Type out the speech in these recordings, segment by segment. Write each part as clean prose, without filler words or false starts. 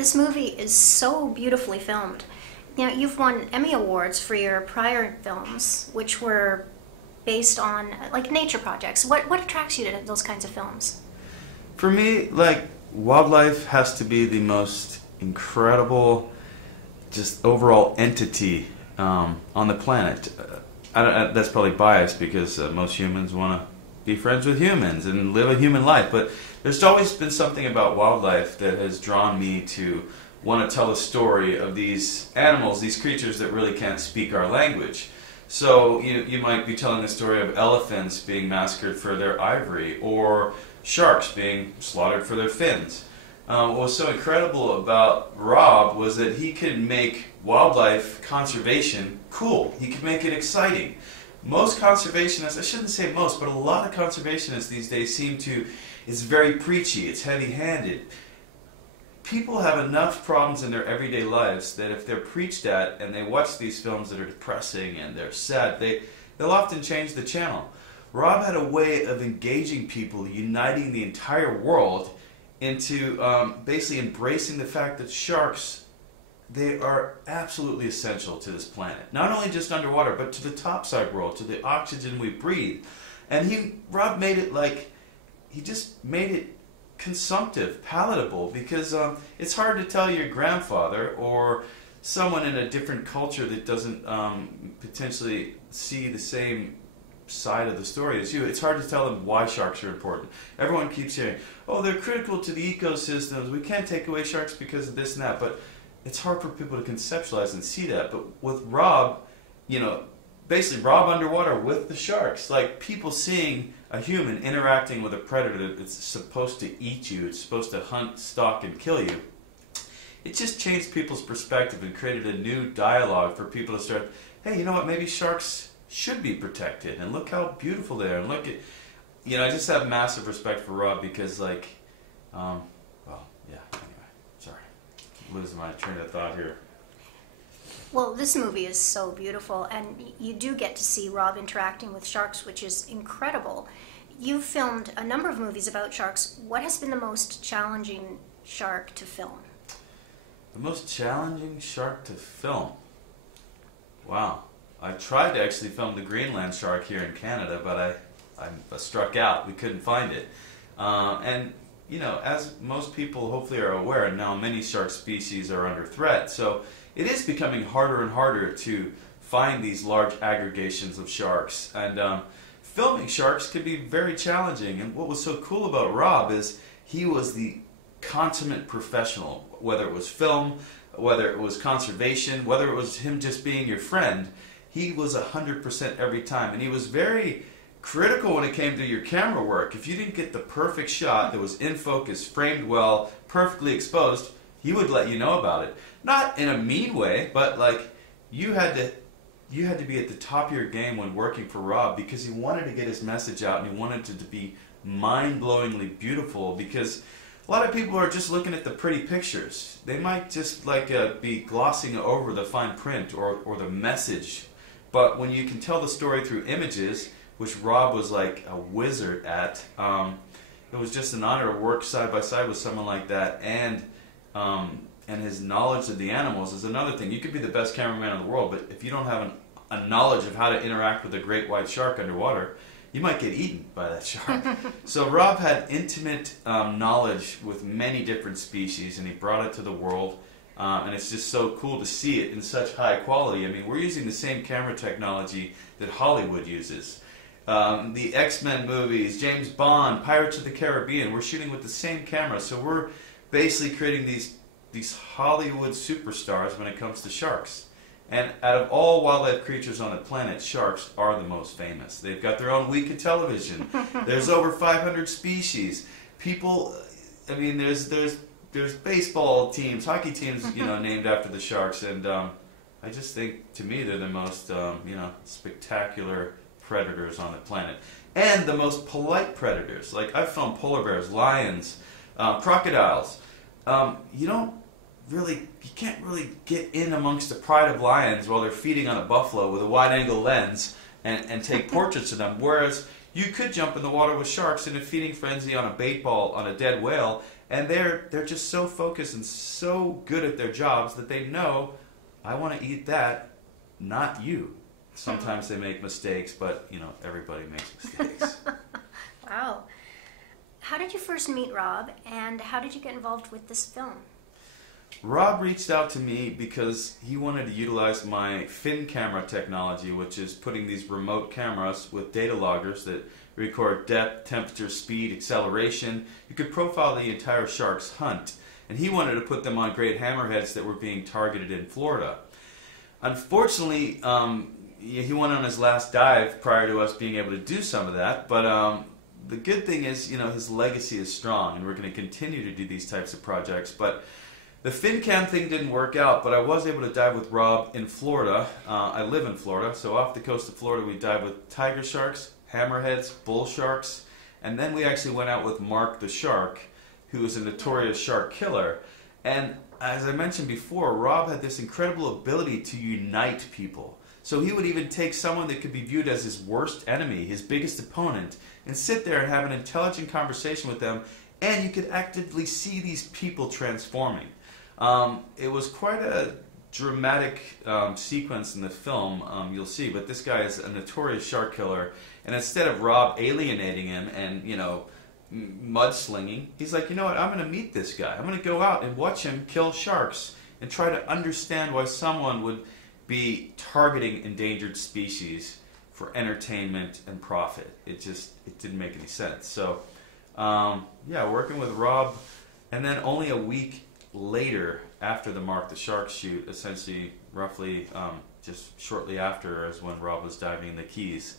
This movie is so beautifully filmed. You know, you've won Emmy Awards for your prior films, which were based on like nature projects. What attracts you to those kinds of films? For me, like, wildlife has to be the most incredible, just overall entity on the planet. That's probably biased because most humans want to be friends with humans and live a human life, but there's always been something about wildlife that has drawn me to want to tell a story of these animals, these creatures that really can't speak our language. So you might be telling the story of elephants being massacred for their ivory, or sharks being slaughtered for their fins. What was so incredible about Rob was that he could make wildlife conservation cool. He could make it exciting. Most conservationists, I shouldn't say most, but a lot of conservationists these days seem to, it's very preachy, it's heavy-handed. People have enough problems in their everyday lives that if they're preached at and they watch these films that are depressing and they're sad, they'll often change the channel. Rob had a way of engaging people, uniting the entire world into basically embracing the fact that sharks, they are absolutely essential to this planet. Not only just underwater, but to the topside world, to the oxygen we breathe. And Rob made it like, he just made it consumptive, palatable, because it's hard to tell your grandfather or someone in a different culture that doesn't potentially see the same side of the story as you. It's hard to tell them why sharks are important. Everyone keeps hearing, oh, they're critical to the ecosystems, we can't take away sharks because of this and that, but it's hard for people to conceptualize and see that. But with Rob, basically Rob underwater with the sharks, like people seeing a human interacting with a predator that's supposed to eat you, it's supposed to hunt, stalk, and kill you. It just changed people's perspective and created a new dialogue for people to start, hey, you know what, maybe sharks should be protected, and look how beautiful they are, and look at, I just have massive respect for Rob because, like, well, yeah, anyway, sorry, I'm losing my train of thought here. Well, this movie is so beautiful, and you do get to see Rob interacting with sharks, which is incredible. You've filmed a number of movies about sharks. What has been the most challenging shark to film? The most challenging shark to film? Wow. I tried to actually film the Greenland shark here in Canada, but I struck out. We couldn't find it. And, as most people hopefully are aware, now many shark species are under threat, so it is becoming harder and harder to find these large aggregations of sharks. And filming sharks could be very challenging. And what was so cool about Rob is he was the consummate professional, whether it was film, whether it was conservation, whether it was him just being your friend. He was 100% every time, and he was very critical when it came to your camera work. If you didn't get the perfect shot that was in focus, framed well, perfectly exposed, he would let you know about it. Not in a mean way, but like you had to be at the top of your game when working for Rob because he wanted to get his message out and he wanted it to be mind-blowingly beautiful, because a lot of people are just looking at the pretty pictures. They might just be glossing over the fine print or the message. But when you can tell the story through images, which Rob was like a wizard at, it was just an honor to work side by side with someone like that, and his knowledge of the animals is another thing. You could be the best cameraman in the world, but if you don't have a knowledge of how to interact with a great white shark underwater, you might get eaten by that shark. So Rob had intimate knowledge with many different species, and he brought it to the world. And it's just so cool to see it in such high quality. I mean, we're using the same camera technology that Hollywood uses. The X-Men movies, James Bond, Pirates of the Caribbean, we're shooting with the same camera. So we're basically creating these Hollywood superstars when it comes to sharks. And out of all wildlife creatures on the planet, sharks are the most famous. They've got their own week of television. There's over 500 species. People, I mean, there's baseball teams, hockey teams, named after the sharks, and I just think, to me, they're the most, spectacular predators on the planet, and the most polite predators. Like, I've filmed polar bears, lions, crocodiles. You can't really get in amongst the pride of lions while they're feeding on a buffalo with a wide-angle lens and take portraits of them, whereas you could jump in the water with sharks in a feeding frenzy on a bait ball on a dead whale And they're just so focused and so good at their jobs that they know, I want to eat that, not you. Sometimes they make mistakes, but you know, everybody makes mistakes. Wow. How did you first meet Rob, and how did you get involved with this film? Rob reached out to me because he wanted to utilize my fin camera technology, which is putting these remote cameras with data loggers that record depth, temperature, speed, acceleration. You could profile the entire shark's hunt. And he wanted to put them on great hammerheads that were being targeted in Florida. Unfortunately, he went on his last dive prior to us being able to do some of that. But the good thing is, you know, his legacy is strong, and we're going to continue to do these types of projects. But the fin cam thing didn't work out, but I was able to dive with Rob in Florida. I live in Florida, so off the coast of Florida we dive with tiger sharks, hammerheads, bull sharks, and then we actually went out with Mark the shark, who is a notorious shark killer. And as I mentioned before, Rob had this incredible ability to unite people. So he would even take someone that could be viewed as his worst enemy, his biggest opponent, and sit there and have an intelligent conversation with them, and you could actively see these people transforming. It was quite a dramatic sequence in the film, you'll see, but this guy is a notorious shark killer, and instead of Rob alienating him and, you know, mudslinging, he's like, you know what, I'm going to meet this guy. I'm going to go out and watch him kill sharks and try to understand why someone would be targeting endangered species for entertainment and profit. It didn't make any sense. So, yeah, working with Rob, and then only a week later, after the Mark the Shark shoot, essentially roughly just shortly after is when Rob was diving in the Keys.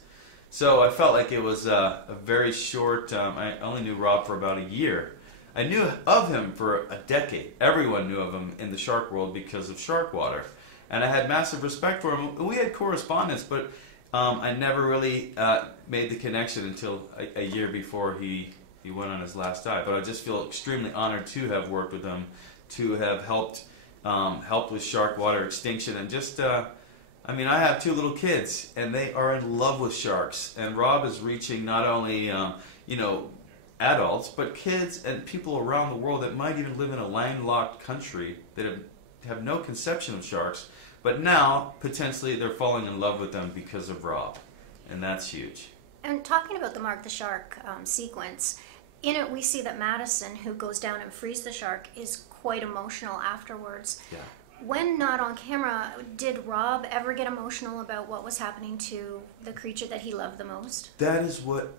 So I felt like it was a very short, I only knew Rob for about a year. I knew of him for a decade. Everyone knew of him in the shark world because of Sharkwater. And I had massive respect for him. We had correspondence, but I never really made the connection until a year before he went on his last dive. But I just feel extremely honored to have worked with him, to have helped with Sharkwater Extinction, and just, I mean, I have 2 little kids, and they are in love with sharks. And Rob is reaching not only, you know, adults, but kids and people around the world that might even live in a landlocked country that have no conception of sharks, but now potentially they're falling in love with them because of Rob, and that's huge. And talking about the Mark the Shark sequence, in it we see that Madison, who goes down and frees the shark, is quite emotional afterwards. Yeah. When not on camera, did Rob ever get emotional about what was happening to the creature that he loved the most? That is what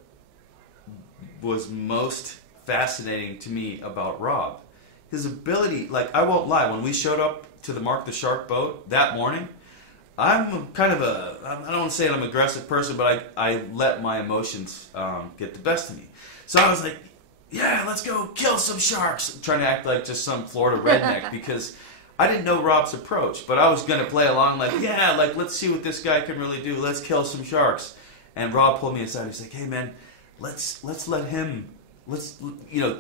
was most fascinating to me about Rob. His ability, like, I won't lie, when we showed up to the Mark the Shark boat that morning, I'm kind of I don't want to say I'm an aggressive person, but I let my emotions get the best of me. So I was like, yeah, let's go kill some sharks. I'm trying to act like just some Florida redneck because I didn't know Rob's approach, but I was going to play along like, yeah, like, let's see what this guy can really do. Let's kill some sharks. And Rob pulled me aside. He's like, hey, man, let's let him, you know,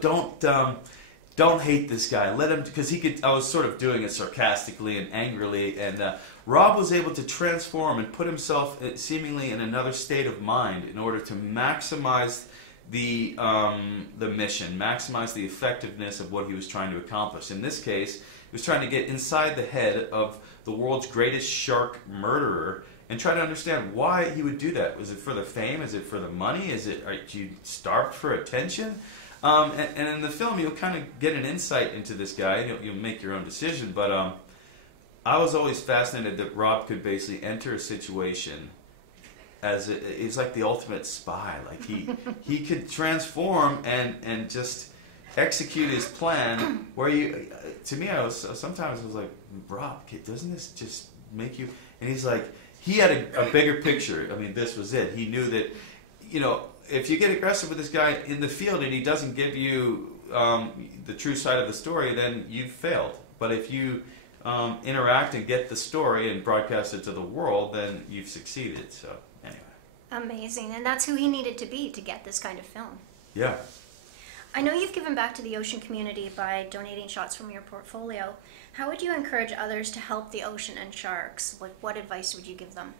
don't hate this guy. Let him, because he could, I was sort of doing it sarcastically and angrily, and Rob was able to transform and put himself seemingly in another state of mind in order to maximize the mission, maximize the effectiveness of what he was trying to accomplish. In this case, he was trying to get inside the head of the world's greatest shark murderer and try to understand why he would do that. Was it for the fame? Is it for the money? Are you starved for attention? And in the film, you'll kind of get an insight into this guy. You'll make your own decision. But I was always fascinated that Rob could basically enter a situation as he's like the ultimate spy. Like he could transform and just execute his plan. Where to me, sometimes I was like, Rob, doesn't this just make you? And he's like, he had a bigger picture. I mean, this was it. He knew that, you know, if you get aggressive with this guy in the field and he doesn't give you the true side of the story, then you've failed. But if you interact and get the story and broadcast it to the world, then you've succeeded. So anyway. Amazing. And that's who he needed to be to get this kind of film. Yeah. I know you've given back to the ocean community by donating shots from your portfolio. How would you encourage others to help the ocean and sharks? What advice would you give them?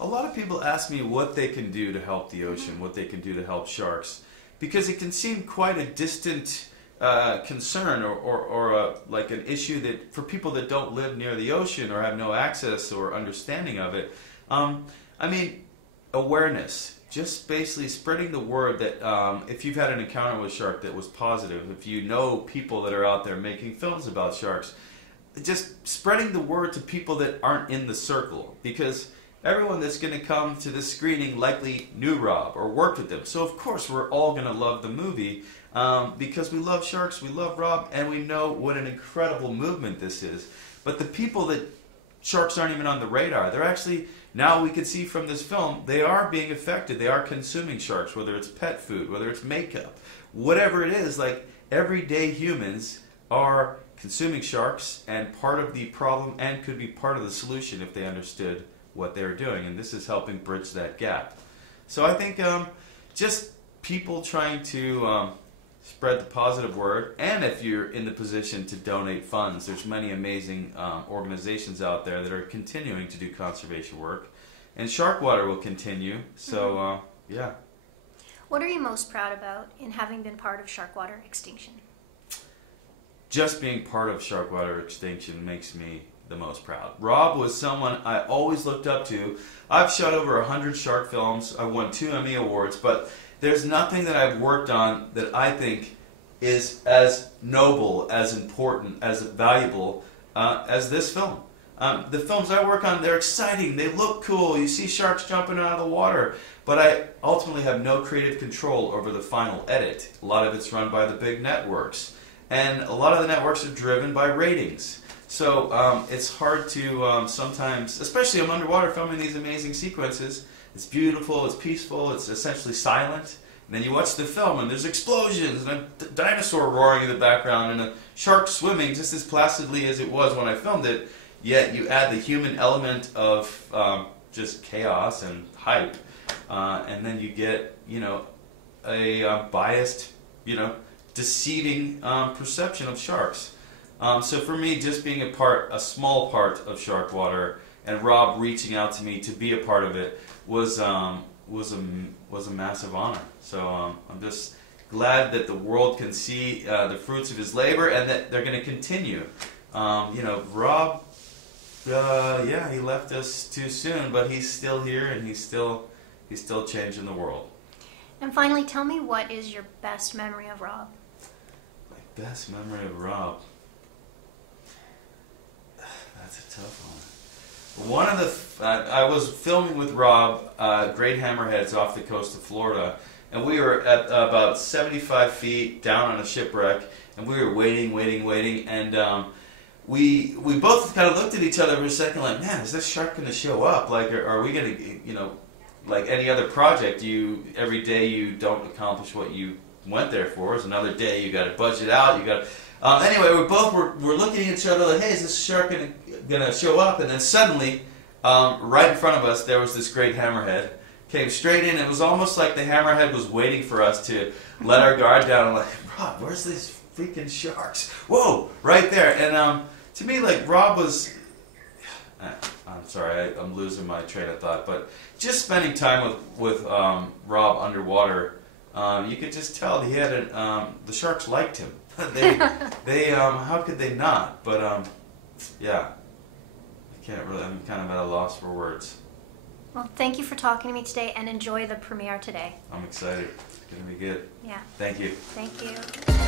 A lot of people ask me what they can do to help the ocean, what they can do to help sharks, because it can seem quite a distant concern or like an issue that for people that don't live near the ocean or have no access or understanding of it. I mean, awareness. Just basically spreading the word that if you've had an encounter with a shark that was positive, if you know people that are out there making films about sharks, just spreading the word to people that aren't in the circle. Because everyone that's going to come to this screening likely knew Rob or worked with him. So of course we're all going to love the movie because we love sharks, we love Rob, and we know what an incredible movement this is. But the people that sharks aren't even on the radar, they're actually... Now we can see from this film, they are being affected. They are consuming sharks, whether it's pet food, whether it's makeup, whatever it is. Like, everyday humans are consuming sharks and part of the problem and could be part of the solution if they understood what they're doing. And this is helping bridge that gap. So I think just people trying to spread the positive word, and if you're in the position to donate funds, there's many amazing organizations out there that are continuing to do conservation work, and Sharkwater will continue. So yeah. What are you most proud about in having been part of Sharkwater Extinction? Just being part of Sharkwater Extinction makes me the most proud. Rob was someone I always looked up to. I've shot over 100 shark films. I won 2 Emmy Awards, but there's nothing that I've worked on that I think is as noble, as important, as valuable as this film. The films I work on, they're exciting, they look cool, you see sharks jumping out of the water, but I ultimately have no creative control over the final edit. A lot of it's run by the big networks, and a lot of the networks are driven by ratings. So it's hard to sometimes, especially I'm underwater filming these amazing sequences. It's beautiful, it's peaceful, it's essentially silent. And then you watch the film and there's explosions and a dinosaur roaring in the background and a shark swimming just as placidly as it was when I filmed it. Yet you add the human element of just chaos and hype. And then you get, you know, a biased, you know, deceiving perception of sharks. So for me, just being a small part of Sharkwater, and Rob reaching out to me to be a part of it was a massive honor. So I'm just glad that the world can see the fruits of his labor and that they're going to continue. You know, Rob, yeah, he left us too soon, but he's still here and he's still changing the world. And finally, tell me, what is your best memory of Rob? My best memory of Rob. That's a tough one. One of the, I was filming with Rob, Great Hammerheads off the coast of Florida, and we were at about 75 feet down on a shipwreck, and we were waiting, and we both kind of looked at each other for a second like, man, is this shark going to show up? Like, are we going to, you know, like any other project, every day you don't accomplish what you went there for. It's another day, you got to budget out, you got to... anyway, we're looking at each other like, hey, is this shark gonna show up? And then suddenly, right in front of us, there was this great hammerhead. Came straight in. It was almost like the hammerhead was waiting for us to let our guard down. I'm like, Rob, where's these freaking sharks? Whoa, right there. And to me, like, Rob was... I'm sorry, I'm losing my train of thought, but just spending time with Rob underwater, you could just tell he had the sharks liked him. they how could they not? But yeah, I can't really. I'm kind of at a loss for words. Well, thank you for talking to me today, and enjoy the premiere today. I'm excited. It's gonna be good. Yeah. Thank you. Thank you.